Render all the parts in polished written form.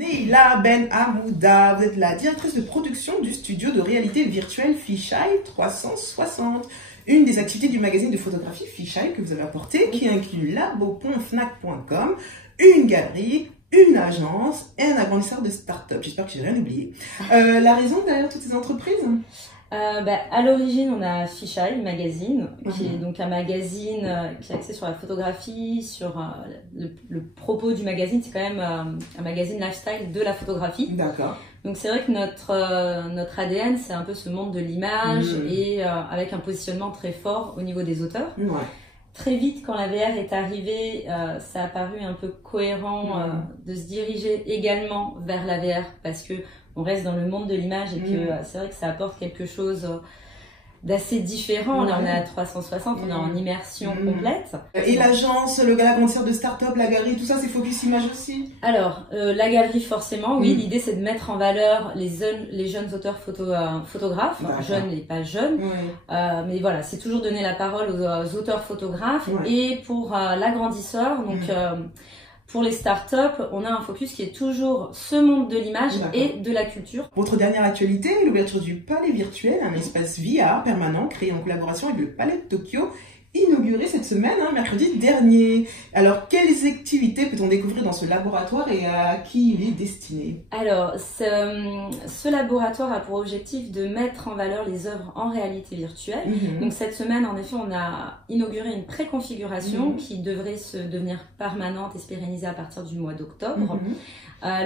Neila Ben Hamouda, vous êtes la directrice de production du studio de réalité virtuelle Fisheye 360. Une des activités du magazine de photographie Fisheye que vous avez apporté, qui inclut labo.fnac.com, une galerie, une agence et un agrandisseur de start-up. J'espère que je n'ai rien oublié. La raison derrière toutes ces entreprises? À l'origine, on a Fisheye Magazine, qui est donc un magazine qui est axé sur la photographie, sur le propos du magazine. C'est quand même un magazine lifestyle de la photographie. D'accord. Donc c'est vrai que notre ADN, c'est un peu ce monde de l'image et avec un positionnement très fort au niveau des auteurs. Ouais. Très vite, quand la VR est arrivée, ça a paru un peu cohérent de se diriger également vers la VR parce que on reste dans le monde de l'image et que c'est vrai que ça apporte quelque chose d'assez différent. Là, on est à 360, on est en immersion complète. Et l'agence, le agrandisseur de start-up, la galerie, tout ça, c'est focus image aussi? Alors, la galerie, forcément, oui. L'idée, c'est de mettre en valeur les jeunes auteurs photographes, jeunes et pas jeunes. Mais voilà, c'est toujours donner la parole aux auteurs photographes. Et pour l'agrandisseur, donc pour les startups, on a un focus qui est toujours ce monde de l'image et de la culture. Votre dernière actualité, l'ouverture du Palais Virtuel, un espace VR permanent créé en collaboration avec le Palais de Tokyo, inauguré cette semaine, mercredi dernier. Alors, quelles activités peut-on découvrir dans ce laboratoire et à qui il est destiné? Alors, ce laboratoire a pour objectif de mettre en valeur les œuvres en réalité virtuelle. Donc cette semaine, en effet, on a inauguré une préconfiguration qui devrait devenir permanente et se pérenniser à partir du mois d'octobre.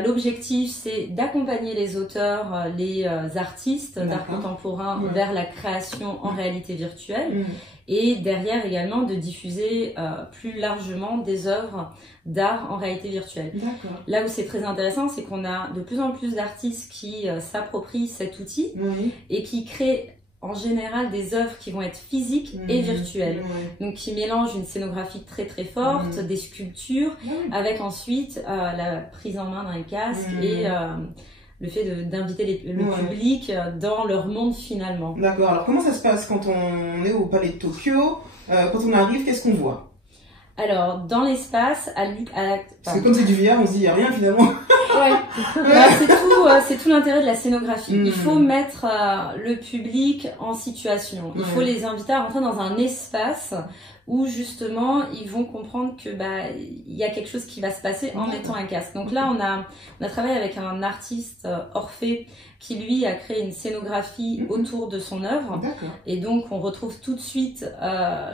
L'objectif, c'est d'accompagner les auteurs, les artistes d'art contemporain vers la création en réalité virtuelle. Et derrière également de diffuser plus largement des œuvres d'art en réalité virtuelle. Là où c'est très intéressant, c'est qu'on a de plus en plus d'artistes qui s'approprient cet outil et qui créent en général des œuvres qui vont être physiques et virtuelles. Donc qui mélangent une scénographie très très forte, des sculptures, avec ensuite la prise en main d'un casque et le fait d'inviter le public dans leur monde finalement. D'accord, alors comment ça se passe quand on est au Palais de Tokyo? Quand on arrive, qu'est-ce qu'on voit? Alors, dans l'espace, parce que comme c'est du VR, on se dit il n'y a rien finalement. C'est tout l'intérêt de la scénographie. Il faut mettre le public en situation. Il faut les inviter à rentrer dans un espace où justement ils vont comprendre que il y a quelque chose qui va se passer en mettant un casque. Donc là on a travaillé avec un artiste Orphée qui lui a créé une scénographie autour de son œuvre et donc on retrouve tout de suite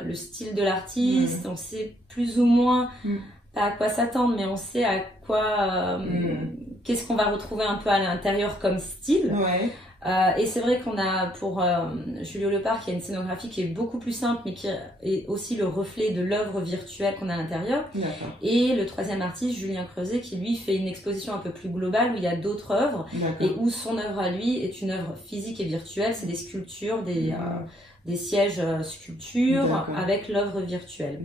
le style de l'artiste, on sait plus ou moins pas à quoi s'attendre mais on sait à quoi qu'est-ce qu'on va retrouver un peu à l'intérieur comme style. Et c'est vrai qu'on a pour Julio Lepard qui a une scénographie qui est beaucoup plus simple mais qui est aussi le reflet de l'œuvre virtuelle qu'on a à l'intérieur. Et le troisième artiste, Julien Creuset, qui lui fait une exposition un peu plus globale où il y a d'autres œuvres et où son œuvre à lui est une œuvre physique et virtuelle. C'est des sculptures, des sièges sculptures avec l'œuvre virtuelle.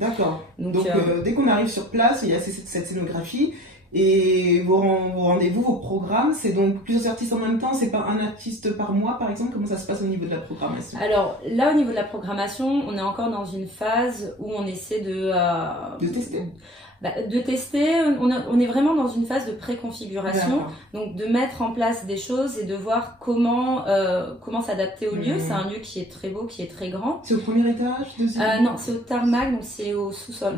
Donc dès qu'on arrive sur place, il y a cette scénographie. Et vos rendez-vous, vos programmes, c'est donc plusieurs artistes en même temps, c'est pas un artiste par mois par exemple? Comment ça se passe au niveau de la programmation? Alors là, au niveau de la programmation, on est encore dans une phase où on essaie de tester. De tester, on est vraiment dans une phase de préconfiguration, donc de mettre en place des choses et de voir comment s'adapter au lieu. C'est un lieu qui est très beau, qui est très grand. C'est au premier étage, deuxième? Non, c'est au tarmac, donc c'est au sous-sol.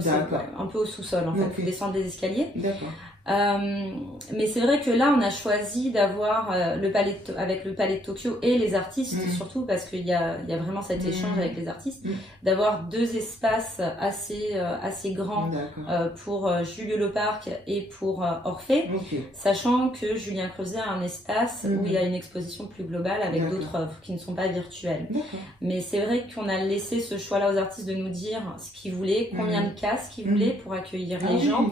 Un peu au sous-sol en fait, pour descendre des escaliers. Mais c'est vrai que là on a choisi d'avoir avec le Palais de Tokyo et les artistes surtout parce qu'il y a vraiment cet échange avec les artistes, d'avoir deux espaces assez grands pour Julio Lepard et pour Orphée, sachant que Julien Creuset a un espace où il y a une exposition plus globale avec d'autres œuvres qui ne sont pas virtuelles. Mais c'est vrai qu'on a laissé ce choix-là aux artistes de nous dire ce qu'ils voulaient, combien de casques ils voulaient pour accueillir les gens.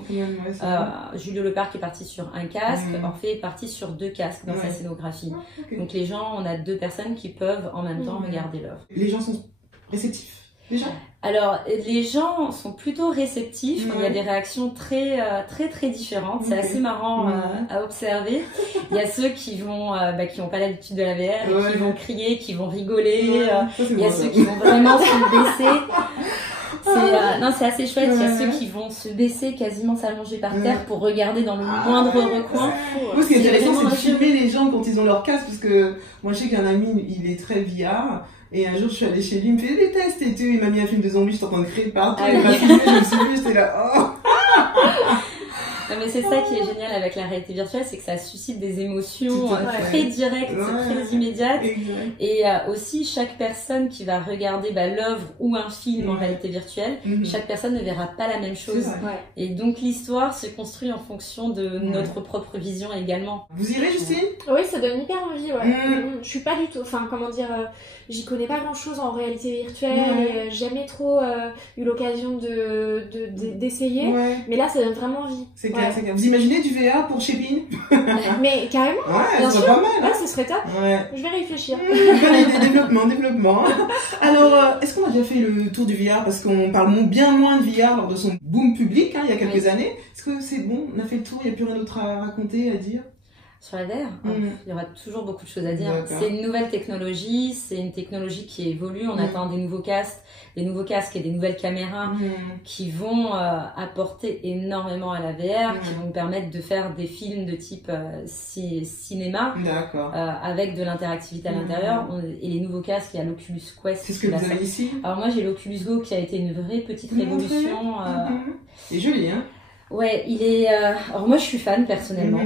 Julio Lepard qui est parti sur un casque, Orphée est parti sur 2 casques dans sa scénographie. Donc les gens, on a 2 personnes qui peuvent en même temps regarder l'œuvre. Les gens sont réceptifs déjà? Alors les gens sont plutôt réceptifs, il y a des réactions très différentes, c'est assez marrant à observer. Il y a ceux qui vont qui n'ont pas l'habitude de la VR et qui vont crier, qui vont rigoler, il y a ceux qui vont vraiment se baisser. Non, c'est assez chouette. Il y a Ouais. ceux qui vont se baisser, quasiment s'allonger par terre pour regarder dans le moindre recoin. Moi, ce qui est intéressant, vraiment c'est de filmer les gens quand ils ont leur casque, parce que moi, je sais qu'un ami, il est très VR, et un jour, je suis allée chez lui, il me fait des tests et tout, il m'a mis un film de zombies, j'étais en train de crier partout, Ah il m'a oui. filmé, je me suis vue, j'étais là, oh. Non, mais c'est ça qui est génial avec la réalité virtuelle, c'est que ça suscite des émotions Tout à fait. très directes, Ouais. très immédiates. Exact. Et aussi, chaque personne qui va regarder l'œuvre ou un film en réalité virtuelle, chaque personne ne verra pas la même chose. C'est vrai. Ouais. Et donc l'histoire se construit en fonction de notre propre vision également. Vous irez, Justine? Oui, ça donne hyper envie, ouais. Mm. Je suis pas du tout, enfin, comment dire, j'y connais pas grand chose en réalité virtuelle Ouais. et j'ai jamais trop eu l'occasion d'essayer. Ouais. Mais là, ça donne vraiment envie. C'est clair, Ouais. c'est clair. Vous imaginez du VR pour Shepin? Mais carrément, Ouais, bien ça sûr. serait pas mal, hein? Ouais, ce serait top. Ouais. Je vais réfléchir. Bonne idée, développement. Alors, est-ce qu'on a déjà fait le tour du VR? Parce qu'on parle bien moins de VR lors de son boom public, hein, il y a quelques années. Est-ce que c'est bon? On a fait le tour, il n'y a plus rien d'autre à raconter, à dire? Sur la VR, il y aura toujours beaucoup de choses à dire. D'accord. C'est une nouvelle technologie, c'est une technologie qui évolue. On attend des nouveaux casques et des nouvelles caméras qui vont apporter énormément à la VR, qui vont nous permettre de faire des films de type cinéma. D'accord. Avec de l'interactivité à l'intérieur. Et les nouveaux casques, il y a l'Oculus Quest. C'est ce que vous avez ici? Alors moi j'ai l'Oculus Go qui a été une vraie petite révolution. C'est joli, hein? Ouais, il est. Alors moi je suis fan personnellement.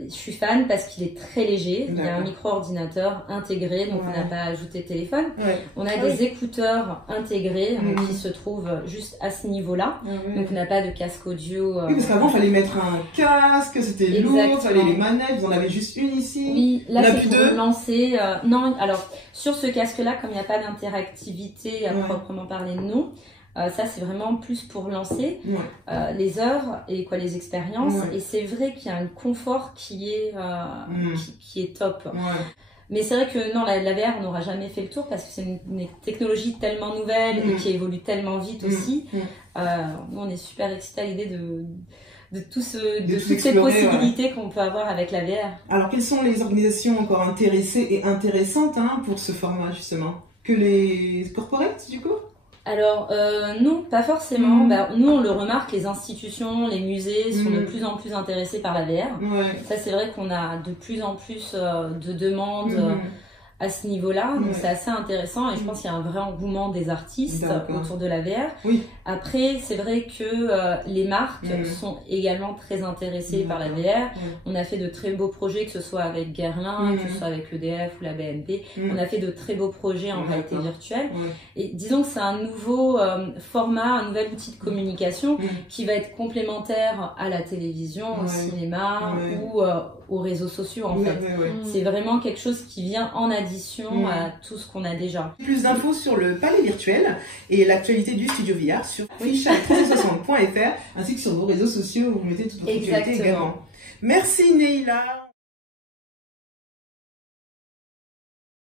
Je suis fan parce qu'il est très léger. Il y a un micro-ordinateur intégré, donc on n'a pas ajouté de téléphone. Ouais. On a des écouteurs intégrés qui se trouvent juste à ce niveau-là. Donc on n'a pas de casque audio. Oui, parce qu'avant il fallait mettre un casque, c'était lourd, il fallait les manettes, vous en avez juste une ici. Oui, là on a c'est plus pour lancer. Non, alors sur ce casque-là, comme il n'y a pas d'interactivité à proprement parler, non. Ça c'est vraiment plus pour lancer les heures et les expériences et c'est vrai qu'il y a un confort qui est top. Mais c'est vrai que non, la VR on n'aura jamais fait le tour parce que c'est une technologie tellement nouvelle et qui évolue tellement vite aussi. Nous on est super excités à l'idée de toutes ces possibilités qu'on peut avoir avec la VR. Alors quelles sont les organisations encore intéressées et intéressantes pour ce format justement? Que les corporates du coup? Alors non, pas forcément. Nous on le remarque, les institutions, les musées sont de plus en plus intéressés par la VR. Ça c'est vrai qu'on a de plus en plus de demandes à ce niveau-là, donc c'est assez intéressant et je pense qu'il y a un vrai engouement des artistes autour de la VR. Après c'est vrai que les marques sont également très intéressées par la VR. On a fait de très beaux projets, que ce soit avec Guerlain, que ce soit avec l'EDF ou la BNP. On a fait de très beaux projets en réalité virtuelle. Et disons que c'est un nouveau format, un nouvel outil de communication qui va être complémentaire à la télévision, au cinéma ou aux réseaux sociaux en fait. C'est vraiment quelque chose qui vient en addition à tout ce qu'on a déjà. Plus d'infos sur le palais virtuel et l'actualité du studio VR sur fisheye360.fr ainsi que sur vos réseaux sociaux où vous mettez toutes vos actualités également. Merci Neila.